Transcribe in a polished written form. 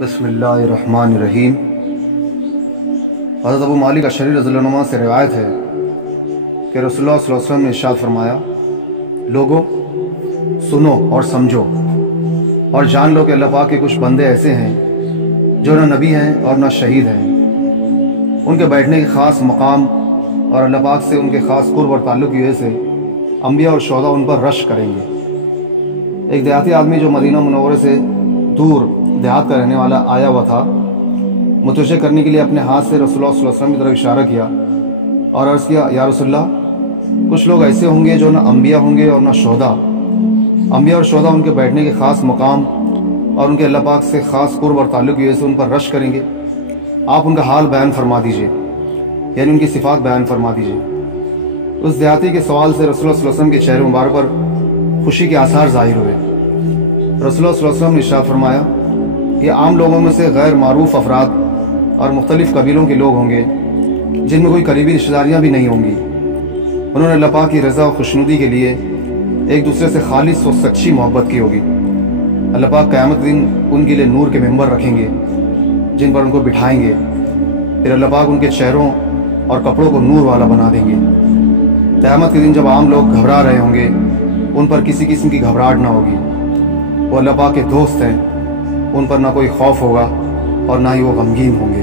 بسم اللہ الرحمن الرحیم۔ حضرت ابو مالک اشعری رضی اللہ عنہ سے روایت ہے کہ رسول اللہ صلی اللہ علیہ وسلم نے ارشاد فرمایا، لوگوں سنو اور سمجھو اور جان لو کہ اللہ پاک کے کچھ بندے ایسے ہیں جو نہ نبی ہیں اور نہ شہید ہیں۔ ان کے بیٹھنے کے خاص مقام اور اللہ پاک سے ان کے خاص قرب اور تعلق کی وجہ سے انبیاء اور شہداء ان پر رشک کریں گے۔ ایک دیہاتی آدمی جو مدینہ منورہ سے دور دیہات کا رہنے والا آیا ہوا تھا، متوجہ کرنے کے لیے اپنے ہاتھ سے رسول اللہ صلی اللہ علیہ وسلم کی طرف اشارہ کیا اور عرض کیا، یا رسول اللہ، کچھ لوگ ایسے ہوں گے جو نہ انبیاء ہوں گے اور نہ شہداء۔ انبیاء اور شہداء ان کے بیٹھنے کے خاص مقام اور ان کے اللہ پاک سے خاص قرب اور تعلق کی وجہ سے ان پر رشک کریں گے۔ آپ ان کا حال بیان فرما دیجئے، یعنی ان کی صفات بیان فرما دیجئے۔ اس دیہاتی کے سوال سے رسول اللہ صلی اللہ علیہ وسلم کے چہرے مبارک پر خوشی کے آثار ظاہر ہوئے۔ رسول اللہ صلی اللہ علیہ وسلم نے ارشاد فرمایا، یہ عام لوگوں میں سے غیر معروف افراد اور مختلف قبیلوں کے لوگ ہوں گے جن میں کوئی قریبی رشتہ داریاں بھی نہیں ہوں گی۔ انہوں نے اللہ پاک کی رضا و خوشنودی کے لیے ایک دوسرے سے خالص و سچی محبت کی ہوگی۔ اللہ پاک قیامت دن ان کے لیے نور کے ممبر رکھیں گے جن پر ان کو بٹھائیں گے، پھر اللہ پاک ان کے چہروں اور کپڑوں کو نور والا بنا دیں گے۔ قیامت کے دن جب عام لوگ گھبرا رہے ہوں گے، ان پر کسی قسم کی گھبراہٹ نہ ہوگی۔ وہ اللہ پاک کے دوست ہیں، ان پر نہ کوئی خوف ہوگا اور نہ ہی وہ غمگین ہوں گے۔